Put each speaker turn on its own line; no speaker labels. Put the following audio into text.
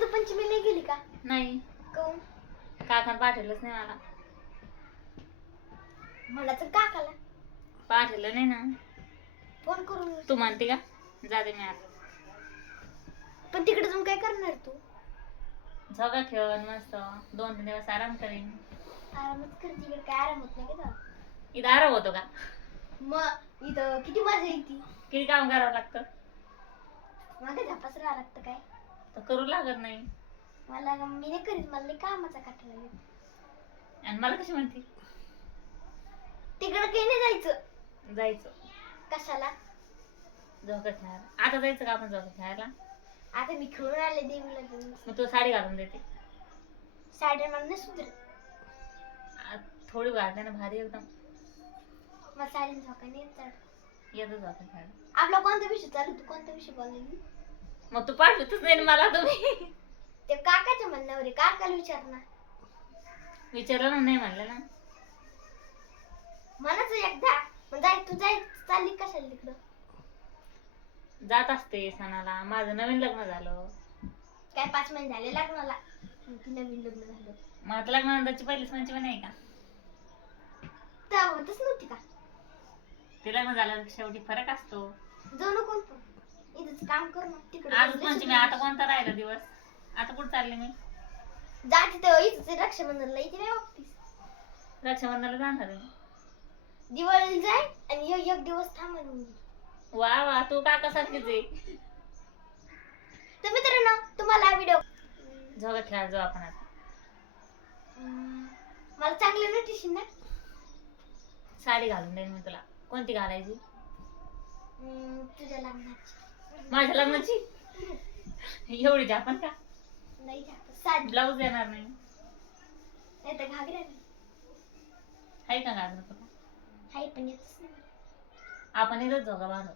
तू पंचमी नाही गेली का?
नाही.
काऊन?
काकानं पाठवलंच नाही मला.
मला तर काकाला.
पाठवलं नाही ना.
फोन करून
तू म्हणते का? जाते मी आता.
पण तिकडे जाऊन काय करणार तू?
झोका खेळून मस्त. दोन तीन दिवस आराम करेन.
आरामच कर तिकडे. काय आराम होत नाही का
इथं आराम होतो का?
मग इथं किती मजा येते.
किती काम करावं लागतं?
मागे झापास राहा लागतं काय?
तर करू लागत नाही.
मला मी नाही करीत मला लई कामाचा काटा लागेल
आणि मला कशी म्हणते?
तिकडे काही नाही जायचं.
जायचं.
कशाला?
झोका खेळायला आता जायचं का आपण झोका खेळायला
आता मी खेळून आले देवीला जाऊन
मग तू साडी घालून देते.
साडे मला नाही सुधरत.
आ, थोडी घालते ना भारी एकदम.
मला साडी झोका नाही येत चढ
येतं झोका खेळायला.
आपला कोणता विषय चालू तू कोणता विषय बोललेली
मग तू पाठवतच नाही ना मला तुम्ही.
ते काकाच्या म्हणण्यावर आहे काकाला विचार ना
विचारलं ना नाही म्हणलं ना.
म्हणाच एकदा पण जाय तू जाय चालली कशाला तिकडं?
जात असते सणाला. माझं नवीन लग्न झालं.
काय पाच महिने झाले लग्नाला? आणि ती नवीन लग्न झालं.
मग आता लग्नानंतरची पहिलीच पंचमी नाही का?
तेव्हा होतच नव्हती का?
ते लग्न झालं शेवटी फरक असतो.
जाऊ नको पण इथंच काम कर ना तिकडे.
आज पंचमी आता कोणता राहिला दिवस? आता कुठं चालले मी?
जाते तेव्हा इथंच रक्षाबंधनला इथे नाही वापतीस.
रक्षाबंधनाला जाणार आहे
दिवाळीला जाय आणि एक एक दिवस थांब.
वा वा तू काकासारखीच आहे.
तर मित्रांनो तुम्हाला व्हिडिओ
झोगा खेळायला जाऊ आपण आता.
मला चांगलं नोटीस ना
साडी घालून देईन मी तुला. कोणती घालायची?
तुझ्या लग्नाची.
माझ्या लग्नाची? एवढी का?
नाही का साडी.
ब्लाऊज देणार नाही.
नाही तर घागरा
आहे का तुला?
हाय पण येतच नाही.
आपण इथंच झोगा बांधू